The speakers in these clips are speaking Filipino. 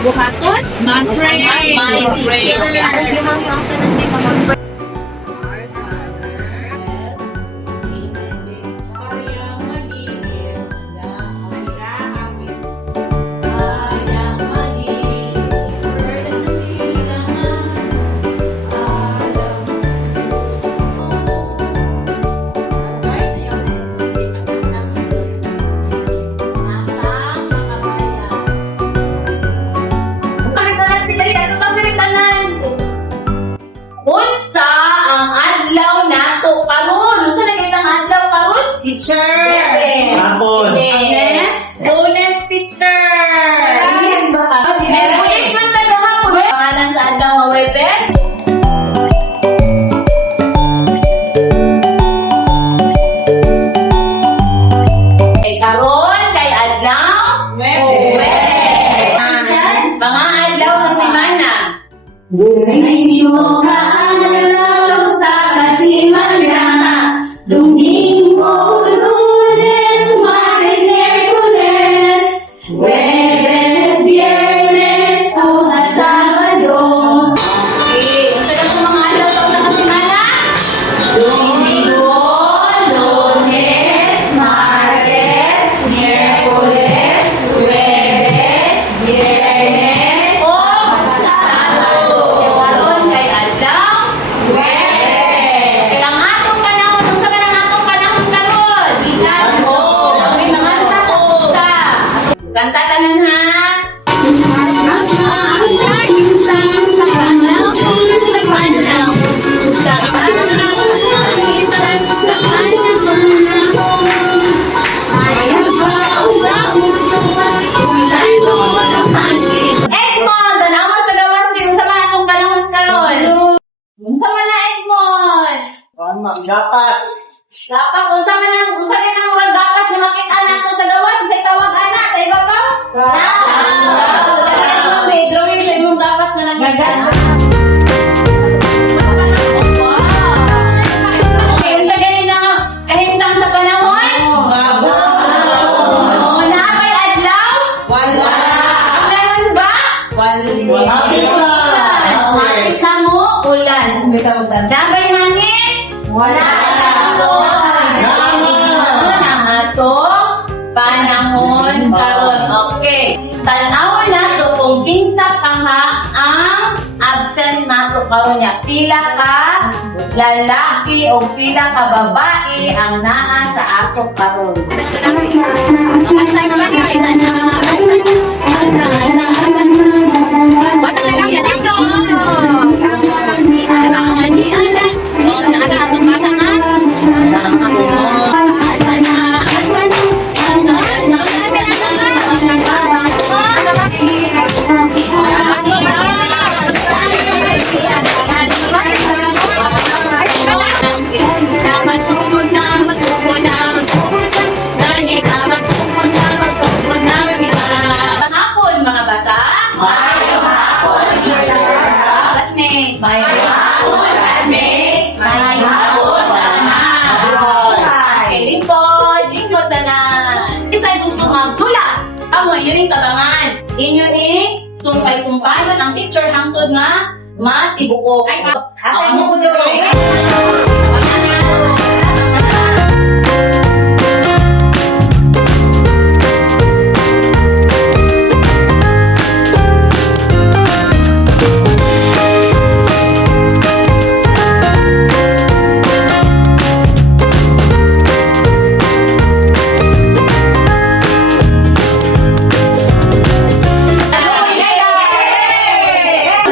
buhaton? Manfred. Unsa ang adlaw nato karon? Unsa na kitang adlaw karon? Teacher. Hapon. Yes. Lunes, teacher. Yes ba ka? Lunes man tayo hapon. Pangalan sa adlaw nga Webes? Kay karon kay adlaw Webes. Mga adlaw ng semana. Hindi mo maalaw sa kasimana. Domingo, Lunes, Martes, Miyerkules, Huwebes, Biyernes, o Sabado. Okay, unsa na sa mga adlaw sa kasimana? Domingo, Lunes, Martes, Miyerkules, Huwebes, Biyernes, o Sabado. Karon kay adlaw Webes. Kaya ang atong panahon, unsa man ang atong panahon karon? May mga kanta. Kanta tanan ha. Edmond, tanawan sa gawas ni unsa man atong panahon karon? Unsa man na Edmond? Dapat. Dapat unsa man ang unsa man ang murag dapat na makita nato sa gawas sa tawag ana sa iba pa? May drawing sa imong dapat na nagagana. Okay, unsa gani na kahimtang sa panahon? Na may adlaw? Meron ba? Hapit na. Hapit na mo, ulan. Dabay hangin? Wala. Ang atong panahon karon. Okay. Tanaw nato kung kinsa kaha ang absent nato karon niya. Pila ka lalaki o pila ka babae ang naa sa ato karon. Hapon mga bata. Classmates. Classmates. Okay, lingkod tanan. Isa'y gusto magtula. Amo, yun yung tabangan. Inyo ni sumpay-sumpayon ang picture hangtod nga matibuko. Ay, asa mo ko doon. Tabangan na ako.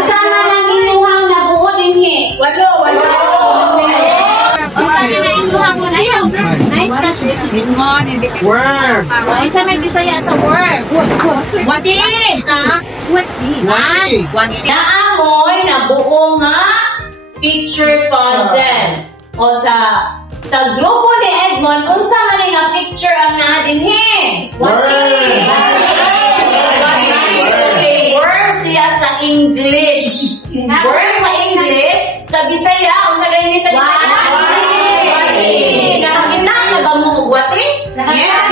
Sama ng inyong nabuo din he. Good morning. Where? Isa may Bisaya sa work. Wati. Naamoy na buo nga picture puzzle. O sa grupo ni Edmond, unsa man nga picture ang naa dinhi? Word. Word siya sa English. Word sa English, sa Bisaya, unsa gani sa Bisaya? Nakakita na ba mo Wati? Yes.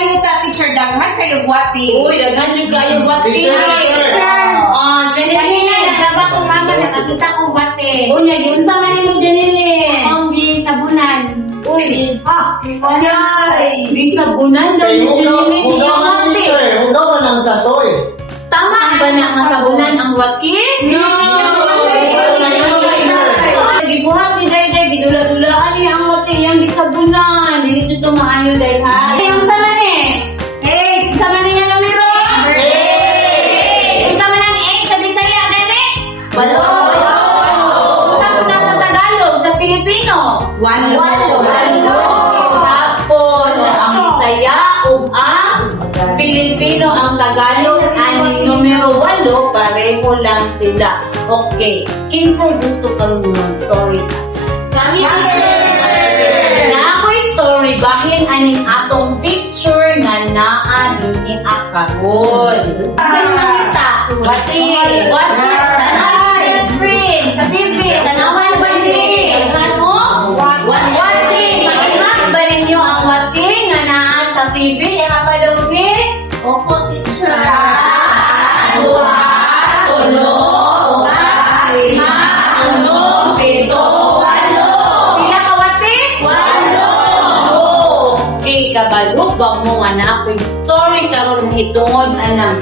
kayo ta, teacher, daghan kayo wati. Uy, daghan jud kayo wati. Teacher. Jeneline. Dapat kong mama, nakakita kong wati. Unya, yun sa man mo Jeneline. Ang di sabunan. Uy, Walay. di sabunan daw ni Jeneline niya wati. Hugaw man ang sasoy. Tama ba na ang sabunan ang wati? No. Gibuhat ni Dayday, gidula-dulaan niya ang wati yang gisabunan. Dili ito maayo dahil ha. Yung sa man eh. Sa man niya numero? Sa man ang sa Bisaya, Dede? Walo. Sa sa Tagalog, sa Pilipino? Walo. Tapos, ang Bisaya o ang Pilipino, ang Tagalog, aning numero 8, pareho lang sila. Okay. Kinsay gusto kang mga story? Kami, Na ako'y story bahin aning atong picture nga naa dinhi akahon. Ano nakita? Wati. Sa screen, sa TV, tanawan wati. Ano? Wati. Maihap ba ninyo ang wati nga naa sa TV? Yang apa daw Opo, teacher. Dua, tulo, upat, lima, uno, pito, walo. Pila ka wati? Walo. Okay, kabalo ba mo nga na ako'y story karon hitungod anang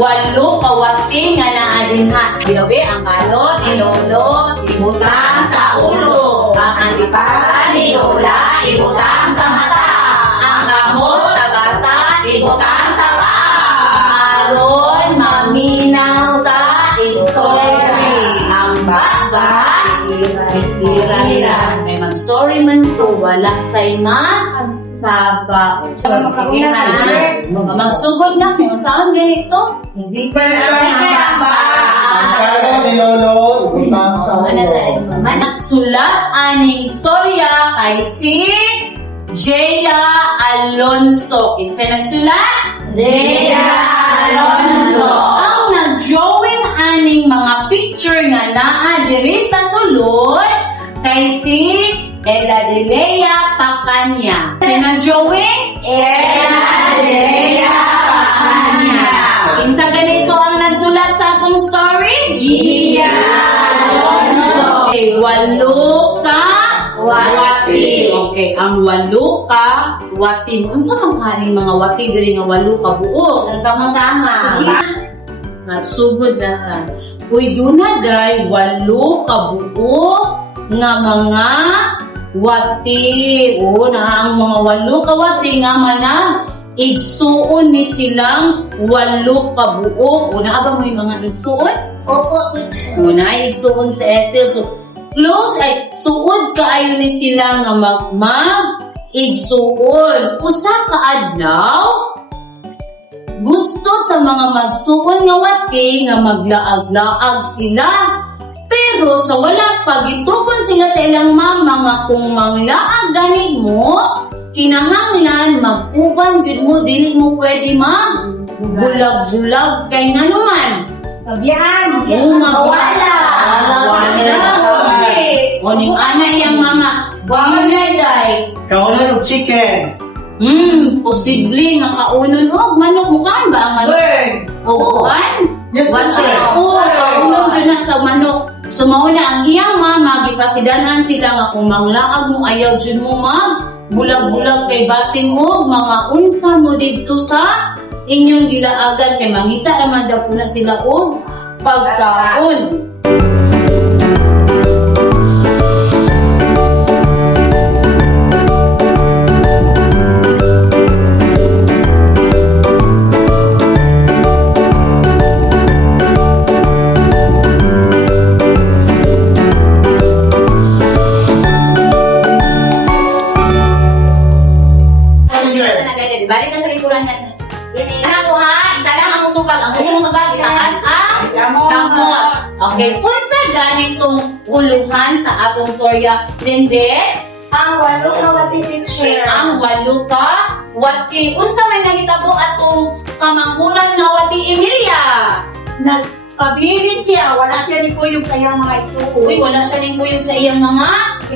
walo kawati nga naa dinha. Gabi ang kalot, ilolo, Ibutang sa ulo. ang Para ni Lola, ibutang sa mata. ang kamot sa bata, Ibutang sa paa. aron maminaw sa story. Ang baba, hira-hira. May mag-story man ko, wala say man saba. Sige na. Magsugod na kung saan ganito. Hindi pa ang baba. Ang kala ni Lolo, utang sa ulo. Nagsulat aning istorya kay si Jaya Alonso. Kinsa nagsulat? Jaya Alonso. Ang nag-drawing aning mga picture nga naa diri sa sulod kay si Eladelea Pacanya. Sino drawing? Eladelea Pacanya. Kinsa ganito ang nagsulat sa atong story? Jaya Alonso. Okay, walo ka wati. Okay, ang walo ka wati. Unsa man kaning mga wati diri nga walo ka buok? Ang tama-tama. Nagsugod na ka. Uy, duna dry walo ka buok nga mga wati. O, na ang mga walo ka wati nga manag igsuon ni silang walo ka buok. O, na ba mo yung mga igsuon? Opo, teacher. Una, igsuon sa Ethel. So, close ay suod kaayo ni sila nga igsuon. Usa ka adlaw gusto sa mga magsuon nga wati nga maglaag-laag sila. Pero sa wala pagitugon sila sa ilang mama nga kung manglaag gani mo, kinahanglan mag-uban gud mo, dili mo pwede bulag-bulag kay nanuman. Kabiyan. Mawala. O ning ana iyang mama, wala day. Kaulan ng chicken. Posible nga kaunon og manok mukan ba ang manok? O kan? Yes, Watch teacher. it. Kaunon dyan na sa manok. So mauna ang iyang mama, gipasidanan sila nga kung manglaag mo ayaw dyan mo bulag-bulag kay basin mo, mga unsa mo dito sa inyong gilaagan kay mangita naman daw po na sila og pagkaon. Balik na sa likuran yan. Anak ko ha, isa lang ang utubag. Ang utubag, itaas ang kamot. Okay, kung sa ganitong uluhan sa atong storya, hindi, Ang walo ka wati, teacher. ang walo ka, wati. Unsa may nahitabo atong kamangkuran nga wati Emilia? Nagpabilin siya. Wala siya ni po yung sayang mga isuko. Uy, wala siya rin po yung sa iyang mga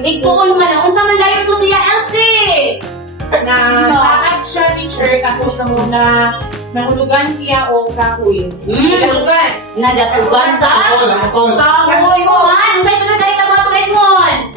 igsuon man lang. Unsa man dayon ko siya, Elsie? na saat siya teacher tapos na muna nahulugan siya o kahoy. Nahulugan. Nadatugan sa kahoy mo, ha? Sa sunod na ito mga Edmond.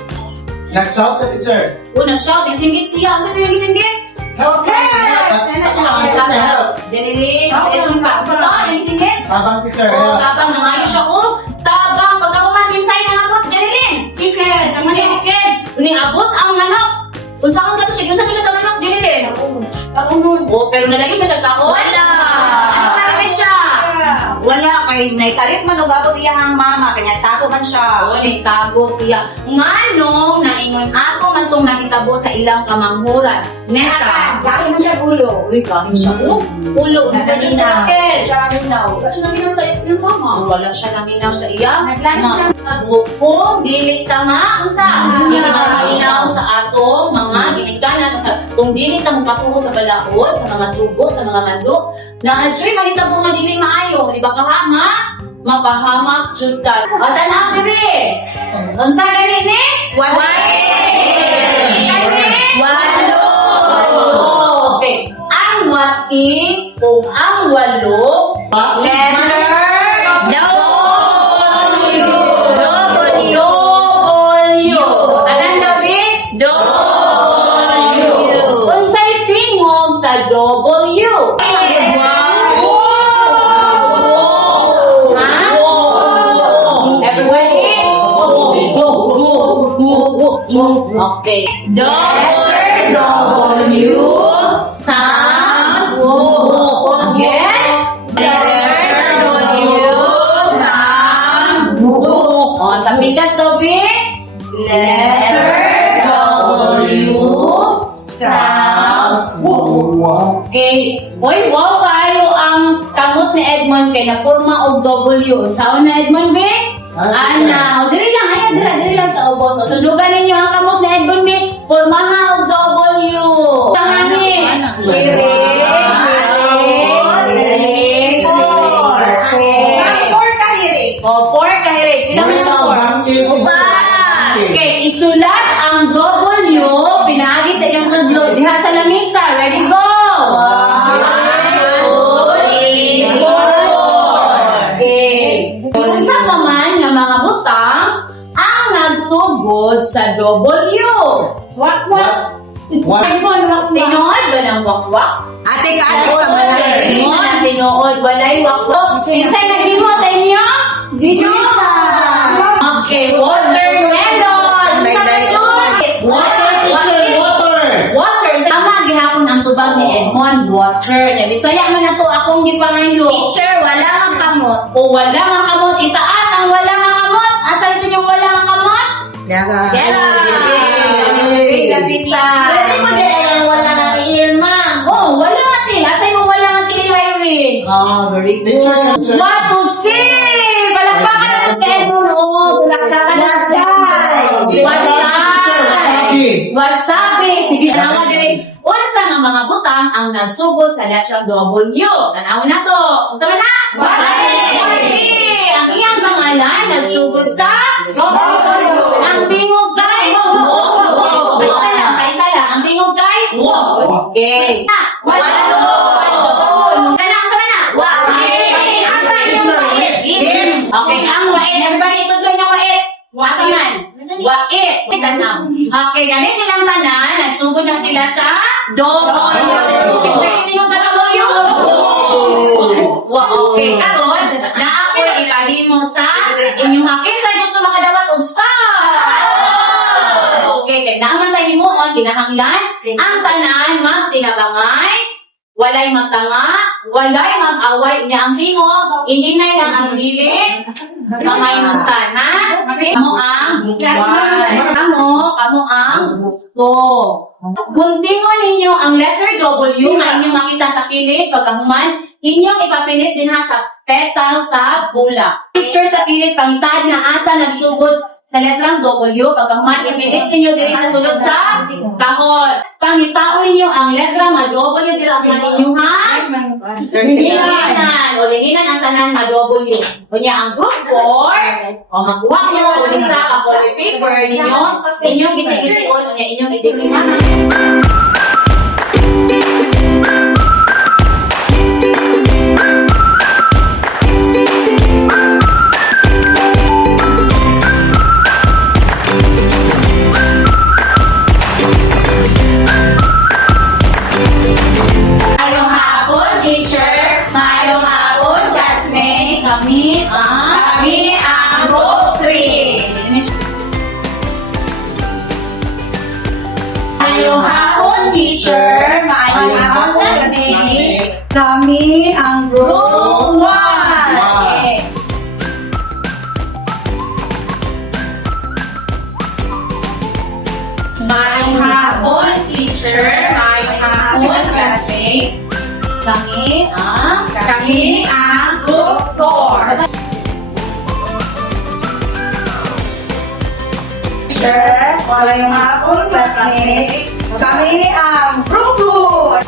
Nag-shout sa teacher. Unang shout, nagsingit siya. Ang sabi yung gisingit? Help! Help! Jenny, si Edmond pa. Ito, yung singit. Tabang teacher. Oo, Help! tabang nangayo siya ko. Tabang, pagkakuman, minsay na abot, Jenny. Chicken. Chicken. Niabot ang manok. Kung saan ka siya, kung saan siya sa manok, Jenny. Pangunun. Oh, pero nalagay ba siya kako? Wala. Ano marami siya? Wala kay naitalit man og abot iyang mama kanya tato man siya. Oo, tago siya. Nganong naingon ako man tong nakitabo sa ilang kamanghuran. Nesta. Laki man siya ulo. Uy, galing siya. Ulo. Sa dyan na. Siya minaw. Wala siya naminaw sa iyang mama. Wala siya naminaw sa iya. Naglano siya. Buko, dili tama. Unsa? Hindi malinaw sa ato, mga ginikanan. Kung dili tamo patungo sa balaod, sa mga sugo, sa mga mandok, na adjoy mahitabo nga dili maayo. Di ba kahama? Mapahamak jud ka. O tanaw diri. Unsa gani ni? Walo. Okay. Ang wati o ang walo, letter W. Anong gabi? W. Unsay tingog sa W? Everybody? Okay. W sounds again. On sabi ka sabi. Letter W sounds okay. Hoy, wow kayo ang kamot ni Edmond kay napurma og W. Saan na Edmond be? Ana, o diri lang, ayan, diri lang sa ubos. O sundugan ninyo ang kamot ni Edmond be, purmaha og W. Tangani. O, 4 kahirig. Pila man yung 4? Okay, isulat ang W, pinaagi sa iyong tudlo. Diha sa lamisa. Ready, go! Okay. Unsa pa man nga mga butang ang nagsugod sa W? What? Tinood ba ng wakwak? Ate ka alis pa man Tinood, walay wakwak. Kinsay naghimo sa inyo? Zita. Okay, watermelon. Unsa ba yun? Water. Sama gihapon ang tubag ni Edmond, water. Bisaya man nato akong gipangayo. Teacher, wala kang kamot. O wala nga kamot, itaas ang wala nga kamot. Asa ito yung wala nga kamot? Yara. Lapit lang. Pwede mo din ang wala nga ilma. Oh, wala nga til. Asa yung wala nga til, Irene? Oh, very good. What to say? Palakpakan na ito, Edmond. Oh, palakpakan na say. Wasabi. Sige, tanawa din. Unsa nga mga butang ang nagsugod sa letter W? Tanawin na to. Tama na? Wasabi. Ang iyang pangalan nagsugod sa W. Ang tingog kay Kaisa lang. Ang tingog kay okay. Walo. Kanang sa mana? Asa yung wait? Okay, ang wait. Everybody, ituloy niyo wait. Asa man? Wait. Tanam. Okay, gani silang tanan. Nagsugod na sila sa W. Sino sa W? Okay, karon na ako ipahimo sa inyong hakit sa gusto makadawat og star. Okay, kay naaman tayo mo on kinahanglan ang tanan magtinabangay, walay magtanga, walay mag-away niya ang tingog, ininay lang ang dili, kamay mo sana, kamo ang kamo ang buto. Kung tingon ninyo ang letter W na inyong makita sa kilid, pagkahuman, inyong ipapilit din ha sa petal sa bula. Picture sa kilid, pangitad na asa nagsugod sa letrang W, pagkahuman, ipilit ninyo din sa sulod sa kahon. Pangitao ninyo ang letra nga W, dila man ninyo ha? Linginan. O linginan ang tanan nga W. O niya ang group 4, o magkuha nyo o isa ka poly paper ninyo, inyong isi-isi o niya inyong idilihan. Kami ang Group Okay. May hapon, teacher. May hapon, classmates. Kami ang Kami ang Group 4. Teacher, malayong hapon, classmate. Kami ang Group 2.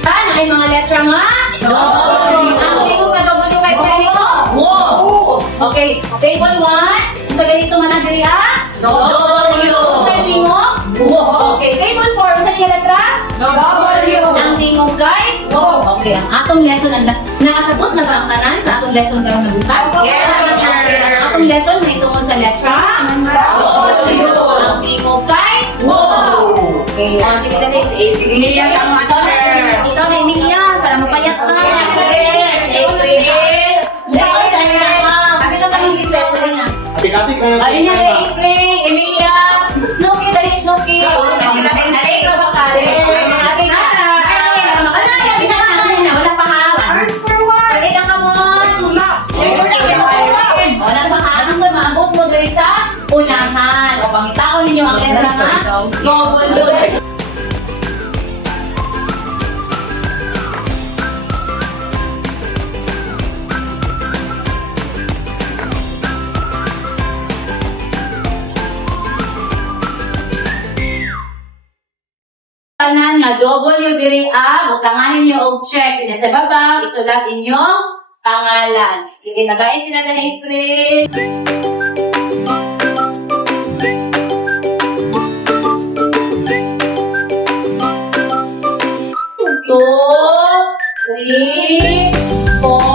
Saan ay mga letra nga? W. Ang tingin sa W kay ganito? Wow. Okay. Table 1. Sa ganito man ang diri ah? W. Sa tingin Okay. Table 4. Sa niya letra? W. Ang tingin kay? Okay. Ang atong lesson, nakasabot na ba ang tanan sa atong lesson karong nabutan? Yes, teacher. Okay. Ang atong lesson may tungkol sa letra? W. Ang tingin kay? Okay. Sige dali. Emilia sa mga teacher. Ikaw na Emilia, para mapayat ka. April. Kami na kami recess, dali na. Atik-atik na yung Alin niya na April, Emilia. Snooki, dali Snooki. Dali, ikaw ba kali? Sabi na. Ala, gabi na na. Wala pa hawan. Dali na ka mo. Wala pa hawan mo. Maabot mo dali sa unahan. O, pangitaon ninyo ang letra nga. Double. Tanan nga W diri butangan ninyo og check dinya sa baba, isulat inyong pangalan. Sige na guys, sila na April. 2, 3, 4,